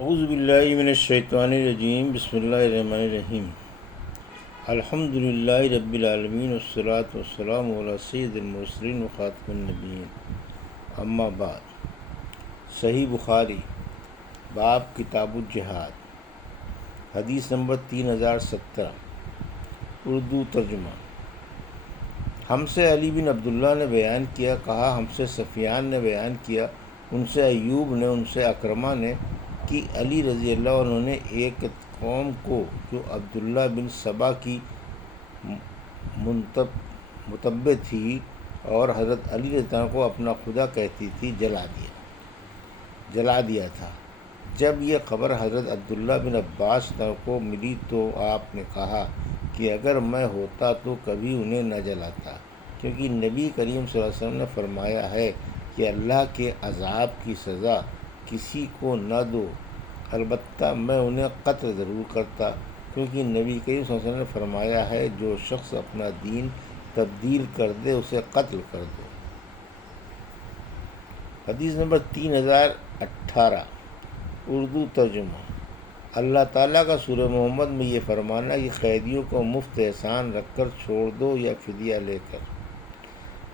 اعوذ باللہ من الشیطان الرجیم بسم اللہ الرحمن الرحیم الحمد للہ رب العالمین والصلاة والسلام علی سید المرسلین وخاتم النبیین اما بعد۔ صحیح بخاری باب کتاب الجہاد، حدیث نمبر 3017، اردو ترجمہ۔ ہم سے علی بن عبداللہ نے بیان کیا، کہا ہم سے سفیان نے بیان کیا، ان سے ایوب نے، ان سے اکرمہ نے کہ علی رضی اللہ عنہ نے ایک قوم کو جو عبداللہ بن سبا کی متبع تھی اور حضرت علی رضی اللہ عنہ کو اپنا خدا کہتی تھی جلا دیا تھا۔ جب یہ خبر حضرت عبداللہ بن عباس کو ملی تو آپ نے کہا کہ اگر میں ہوتا تو کبھی انہیں نہ جلاتا، کیونکہ نبی کریم صلی اللہ علیہ وسلم نے فرمایا ہے کہ اللہ کے عذاب کی سزا کسی کو نہ دو، البتہ میں انہیں قتل ضرور کرتا، کیونکہ نبی کریم صلی اللہ علیہ وسلم نے فرمایا ہے جو شخص اپنا دین تبدیل کر دے اسے قتل کر دو۔ حدیث نمبر 3018، اردو ترجمہ۔ اللہ تعالیٰ کا سورہ محمد میں یہ فرمانا کہ قیدیوں کو مفت احسان رکھ کر چھوڑ دو یا فدیہ لے کر۔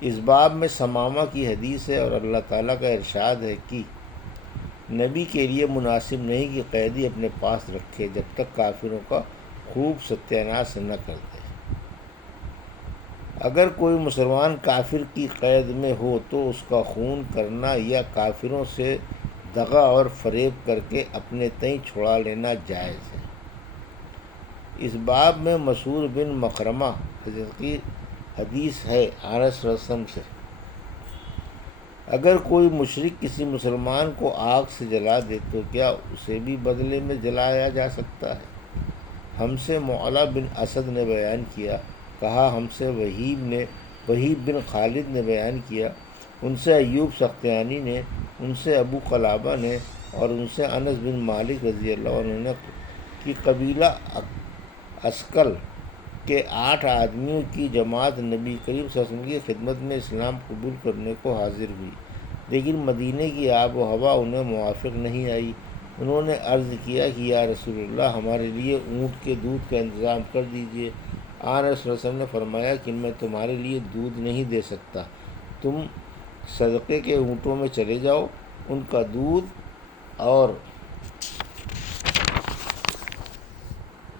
اس باب میں ثمامہ کی حدیث ہے اور اللہ تعالیٰ کا ارشاد ہے کہ نبی کے لیے مناسب نہیں کہ قیدی اپنے پاس رکھے جب تک کافروں کا خوب ستیہ ناش نہ کر دے۔ اگر کوئی مسلمان کافر کی قید میں ہو تو اس کا خون کرنا یا کافروں سے دغا اور فریب کر کے اپنے تئیں چھڑا لینا جائز ہے۔ اس باب میں مسعود بن مخرمہ کی حدیث ہے آنس رسم سے، اگر کوئی مشرک کسی مسلمان کو آگ سے جلا دے تو کیا اسے بھی بدلے میں جلایا جا سکتا ہے؟ ہم سے معلا بن اسد نے بیان کیا، کہا ہم سے وہیب بن خالد نے بیان کیا، ان سے ایوب سختیانی نے، ان سے ابو قلابہ نے اور ان سے انس بن مالک رضی اللہ عنہ نے کہ قبیلہ عسکل کے 8 آدمیوں کی جماعت نبی کریم صلی اللہ علیہ وسلم کی خدمت میں اسلام قبول کرنے کو حاضر ہوئی، لیکن مدینے کی آب و ہوا انہیں موافق نہیں آئی۔ انہوں نے عرض کیا کہ یا رسول اللہ، ہمارے لیے اونٹ کے دودھ کا انتظام کر دیجیے۔ آن رسول اللہ صلی اللہ علیہ وسلم نے فرمایا کہ میں تمہارے لیے دودھ نہیں دے سکتا، تم صدقے کے اونٹوں میں چلے جاؤ، ان کا دودھ اور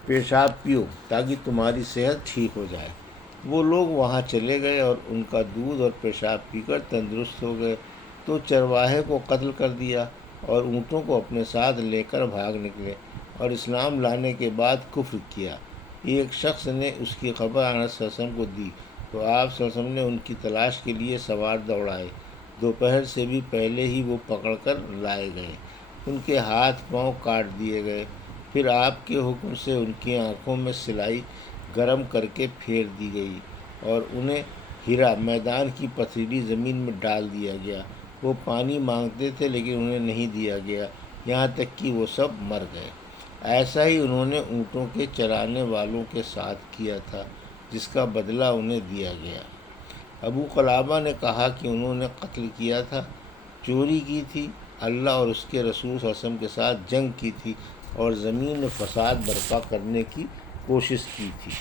پیشاب پیو تاکہ تمہاری صحت ٹھیک ہو جائے۔ وہ لوگ وہاں چلے گئے اور ان کا دودھ اور پیشاب پی کر تندرست ہو گئے، تو چرواہے کو قتل کر دیا اور اونٹوں کو اپنے ساتھ لے کر بھاگ نکلے اور اسلام لانے کے بعد کفر کیا۔ ایک شخص نے اس کی خبر آنس صلی اللہ علیہ وسلم کو دی تو آپ صلی اللہ علیہ وسلم نے ان کی تلاش کے لیے سوار دوڑائے۔ دوپہر سے بھی پہلے ہی وہ پکڑ کر لائے گئے، ان کے ہاتھ پاؤں کاٹ دیے گئے، پھر آپ کے حکم سے ان کی آنکھوں میں سلائی گرم کر کے پھیر دی گئی اور انہیں ہیرا میدان کی پتھریلی زمین میں ڈال دیا گیا۔ وہ پانی مانگتے تھے لیکن انہیں نہیں دیا گیا، یہاں تک کہ وہ سب مر گئے۔ ایسا ہی انہوں نے اونٹوں کے چرانے والوں کے ساتھ کیا تھا جس کا بدلہ انہیں دیا گیا۔ ابو قلابہ نے کہا کہ انہوں نے قتل کیا تھا، چوری کی تھی، اللہ اور اس کے رسول صلی اللہ علیہ وسلم کے ساتھ جنگ کی تھی اور زمین میں فساد برپا کرنے کی کوشش کی تھی۔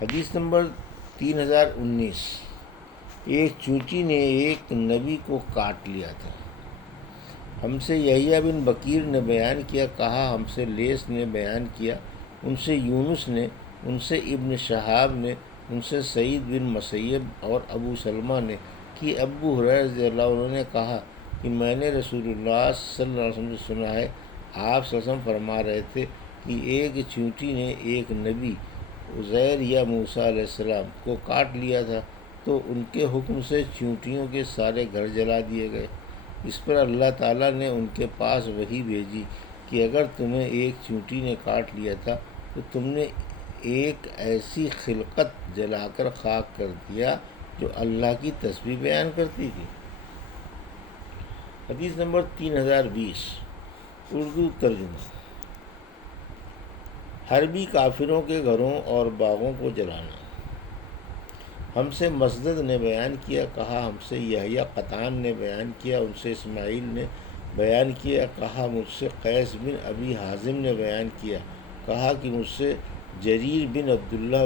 حدیث نمبر 3019، ایک چونٹی نے ایک نبی کو کاٹ لیا تھا۔ ہم سے یحییٰ بن بکیر نے بیان کیا، کہا ہم سے لیث نے بیان کیا، ان سے یونس نے، ان سے ابن شہاب نے، ان سے سعید بن مسیب اور ابو سلمہ نے کہ ابو ہریرہ رضی اللہ عنہ نے کہا کہ میں نے رسول اللہ صلی اللہ علیہ وسلم سے سنا ہے، آپ صلی اللہ علیہ وسلم فرما رہے تھے کہ ایک چونٹی نے ایک نبی عزیر یا موسیٰ علیہ السلام کو کاٹ لیا تھا، تو ان کے حکم سے چونٹیوں کے سارے گھر جلا دیے گئے۔ اس پر اللہ تعالیٰ نے ان کے پاس وحی بھیجی کہ اگر تمہیں ایک چونٹی نے کاٹ لیا تھا تو تم نے ایک ایسی خلقت جلا کر خاک کر دیا جو اللہ کی تسبیح بیان کرتی تھی۔ حدیث نمبر 3020، اردو ترجمہ۔ حربی کافروں کے گھروں اور باغوں کو جلانا۔ ہم سے مسدد نے بیان کیا، کہا ہم سے یحییٰ قطان نے بیان کیا، ان سے اسماعیل نے، بیان کیا، کہا مجھ سے قیس بن ابی حازم نے بیان کیا، کہا کہ مجھ سے جریر بن عبداللہ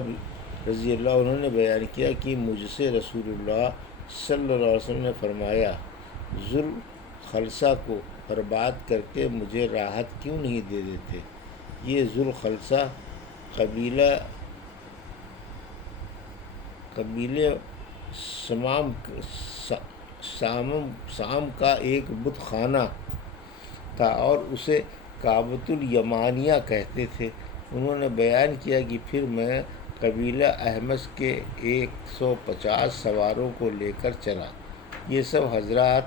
رضی اللہ عنہ نے بیان کیا کہ مجھ سے رسول اللہ صلی اللہ علیہ وسلم نے فرمایا، ذوالخلصہ کو برباد کر کے مجھے راحت کیوں نہیں دے دیتے؟ یہ ذوالخلصہ قبیلے سام کا ایک بت خانہ تھا اور اسے کعبۃ الیمانیہ کہتے تھے۔ انہوں نے بیان کیا کہ پھر میں قبیلہ احمس کے 150 سواروں کو لے کر چلا۔ یہ سب حضرات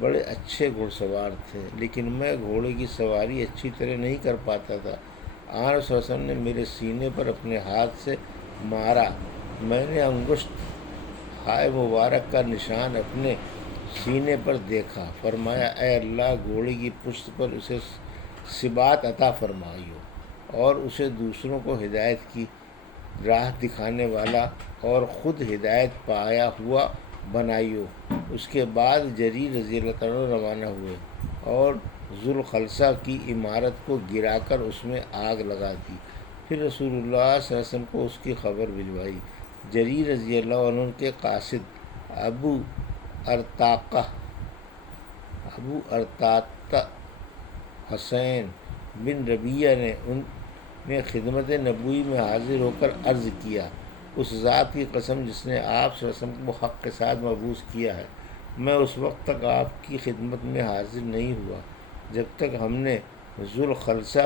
بڑے اچھے گھڑ سوار تھے، لیکن میں گھوڑے کی سواری اچھی طرح نہیں کر پاتا تھا۔ آن صلی اللہ علیہ وسلم نے میرے سینے پر اپنے ہاتھ سے مارا، میں نے انگشت ہائے مبارک کا نشان اپنے سینے پر دیکھا، فرمایا اے اللہ، گھوڑے کی پشت پر اسے ثبات عطا فرمائیو اور اسے دوسروں کو ہدایت کی راہ دکھانے والا اور خود ہدایت پایا ہوا بنائیو۔ اس کے بعد جریر رضی اللہ عنہ روانہ ہوئے اور ذوالخلصہ کی عمارت کو گرا کر اس میں آگ لگا دی۔ پھر رسول اللہ صلی اللہ علیہ وسلم کو اس کی خبر بھجوائی۔ جریر رضی اللہ عنہ کے قاصد ابو ارطاطہ حسین بن ربیعہ نے خدمت نبوی میں حاضر ہو کر عرض کیا، اس ذات کی قسم جس نے آپ صلی اللہ علیہ وسلم کو حق کے ساتھ مبعوث کیا ہے، میں اس وقت تک آپ کی خدمت میں حاضر نہیں ہوا جب تک ہم نے ذوالخلصہ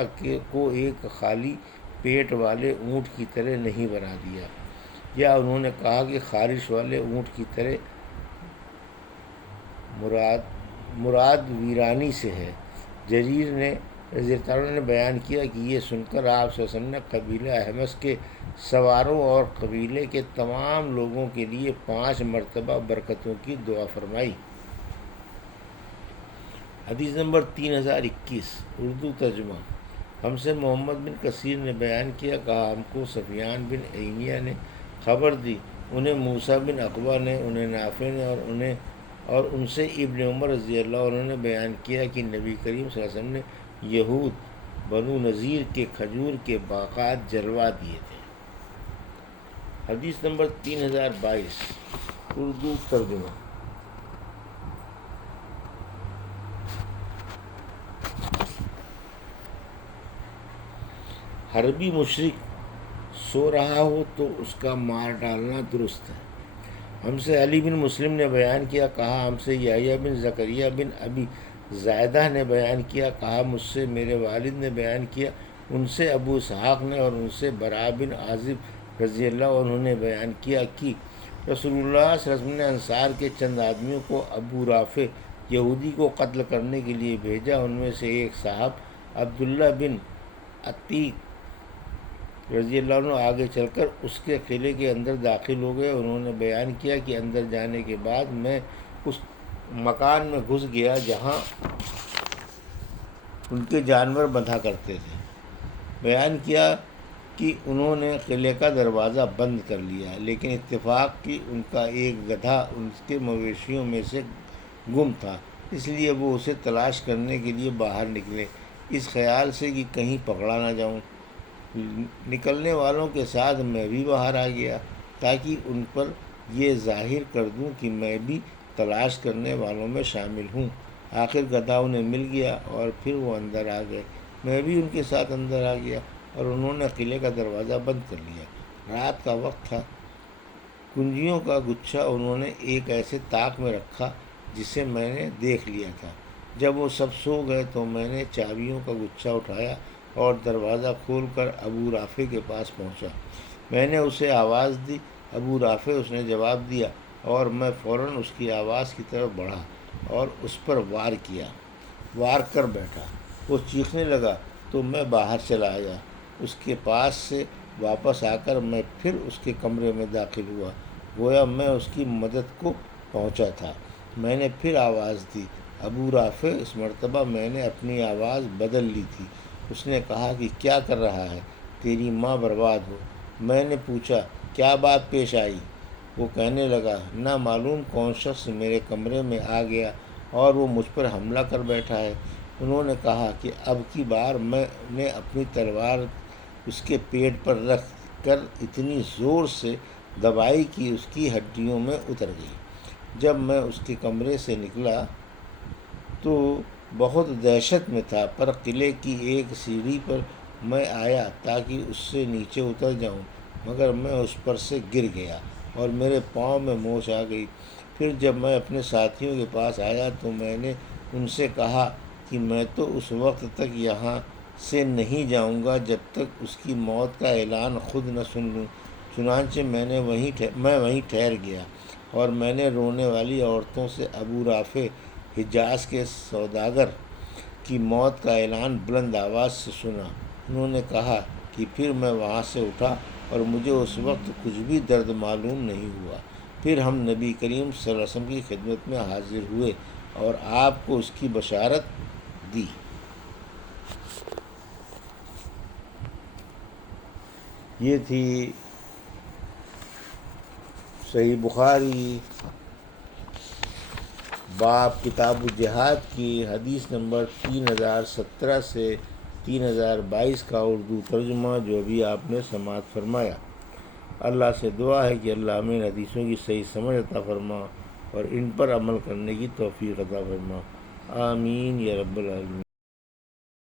کو ایک خالی پیٹ والے اونٹ کی طرح نہیں بنا دیا۔ یا انہوں نے کہا کہ خارش والے اونٹ کی طرح مراد ویرانی سے ہے۔ جریر نے رضی اللہ عنہ نے بیان کیا کہ یہ سن کر آپ صلی اللہ علیہ وسلم نے قبیلہ احمس کے سواروں اور قبیلے کے تمام لوگوں کے لیے 5 مرتبہ برکتوں کی دعا فرمائی۔ حدیث نمبر 3021 اردو ترجمہ۔ ہم سے محمد بن کثیر نے بیان کیا، کہا ہم کو سفیان بن عینیہ نے خبر دی، انہیں موسیٰ بن عقبہ نے، انہیں نافع نے اور ان سے ابن عمر رضی اللہ عنہ نے بیان کیا کہ نبی کریم صلی اللہ علیہ وسلم نے یہود بنو نذیر کے کھجور کے باغات جلوا دیے تھے۔ حدیث نمبر 3022 اردو ترجمہ۔ حربی مشرک سو رہا ہو تو اس کا مار ڈالنا درست ہے۔ ہم سے علی بن مسلم نے بیان کیا، کہا ہم سے یحییٰ بن زکریا بن ابی زائدہ نے بیان کیا، کہا مجھ سے میرے والد نے بیان کیا، ان سے ابو اسحاق نے اور ان سے براء بن عازب رضی اللہ عنہ نے بیان کیا کہ رسول اللہ صلی اللہ علیہ وسلم نے انصار کے چند آدمیوں کو ابو رافع یہودی کو قتل کرنے کے لیے بھیجا۔ ان میں سے ایک صاحب عبداللہ بن عتیق رضی اللہ عنہ آگے چل کر اس کے قلعے کے اندر داخل ہو گئے۔ انہوں نے بیان کیا کہ اندر جانے کے بعد میں اس مکان میں گھس گیا جہاں ان کے جانور بندھا کرتے تھے۔ بیان کیا کہ انہوں نے قلعے کا دروازہ بند کر لیا، لیکن اتفاق کہ ان کا ایک گدھا ان کے مویشیوں میں سے گم تھا، اس لیے وہ اسے تلاش کرنے کے لیے باہر نکلے، اس خیال سے کہ کہیں پکڑا نہ جاؤں۔ نکلنے والوں کے ساتھ میں بھی باہر آ گیا تاکہ ان پر یہ ظاہر کر دوں کہ میں بھی تلاش کرنے والوں میں شامل ہوں۔ آخر گدھا انہیں مل گیا اور پھر وہ اندر آ گئے، میں بھی ان کے ساتھ اندر آ گیا اور انہوں نے قلعے کا دروازہ بند کر لیا۔ رات کا وقت تھا۔ کنجیوں کا گچھا انہوں نے ایک ایسے طاق میں رکھا جسے میں نے دیکھ لیا تھا۔ جب وہ سب سو گئے تو میں نے چابیوں کا گچھا اٹھایا اور دروازہ کھول کر ابو رافع کے پاس پہنچا۔ میں نے اسے آواز دی، ابو رافع، اس نے جواب دیا اور میں فوراً اس کی آواز کی طرف بڑھا اور اس پر وار کر بیٹھا۔ وہ چیخنے لگا تو میں باہر چلا آیا۔ اس کے پاس سے واپس آ کر میں پھر اس کے کمرے میں داخل ہوا، گویا میں اس کی مدد کو پہنچا تھا۔ میں نے پھر آواز دی، ابو رافع، اس مرتبہ میں نے اپنی آواز بدل لی تھی۔ اس نے کہا کہ کیا کر رہا ہے؟ تیری ماں برباد ہو۔ میں نے پوچھا کیا بات پیش آئی؟ وہ کہنے لگا، نہ معلوم کون شخص میرے کمرے میں آ گیا اور وہ مجھ پر حملہ کر بیٹھا ہے۔ انہوں نے کہا کہ اب کی بار میں نے اپنی تلوار اس کے پیٹ پر رکھ کر اتنی زور سے دبائی کہ اس کی ہڈیوں میں اتر گئی۔ جب میں اس کے کمرے سے نکلا تو بہت دہشت میں تھا، پر قلعے کی ایک سیڑھی پر میں آیا تاکہ اس سے نیچے اتر جاؤں، مگر میں اس پر سے گر گیا اور میرے پاؤں میں موچ آ گئی۔ پھر جب میں اپنے ساتھیوں کے پاس آیا تو میں نے ان سے کہا کہ میں تو اس وقت تک یہاں سے نہیں جاؤں گا جب تک اس کی موت کا اعلان خود نہ سن لوں۔ چنانچہ میں وہیں ٹھہر گیا اور میں نے رونے والی عورتوں سے ابو رافع حجاز کے سوداگر کی موت کا اعلان بلند آواز سے سنا۔ انہوں نے کہا کہ پھر میں وہاں سے اٹھا اور مجھے اس وقت کچھ بھی درد معلوم نہیں ہوا۔ پھر ہم نبی کریم صلی اللہ علیہ وسلم کی خدمت میں حاضر ہوئے اور آپ کو اس کی بشارت دی۔ یہ تھی صحیح بخاری باب کتاب الجہاد کی حدیث نمبر 3017 سے 3022 کا اردو ترجمہ جو ابھی آپ نے سماعت فرمایا۔ اللہ سے دعا ہے کہ اللہ ہمیں حدیثوں کی صحیح سمجھ عطا فرما اور ان پر عمل کرنے کی توفیق عطا فرما۔ آمین یا رب العالمین۔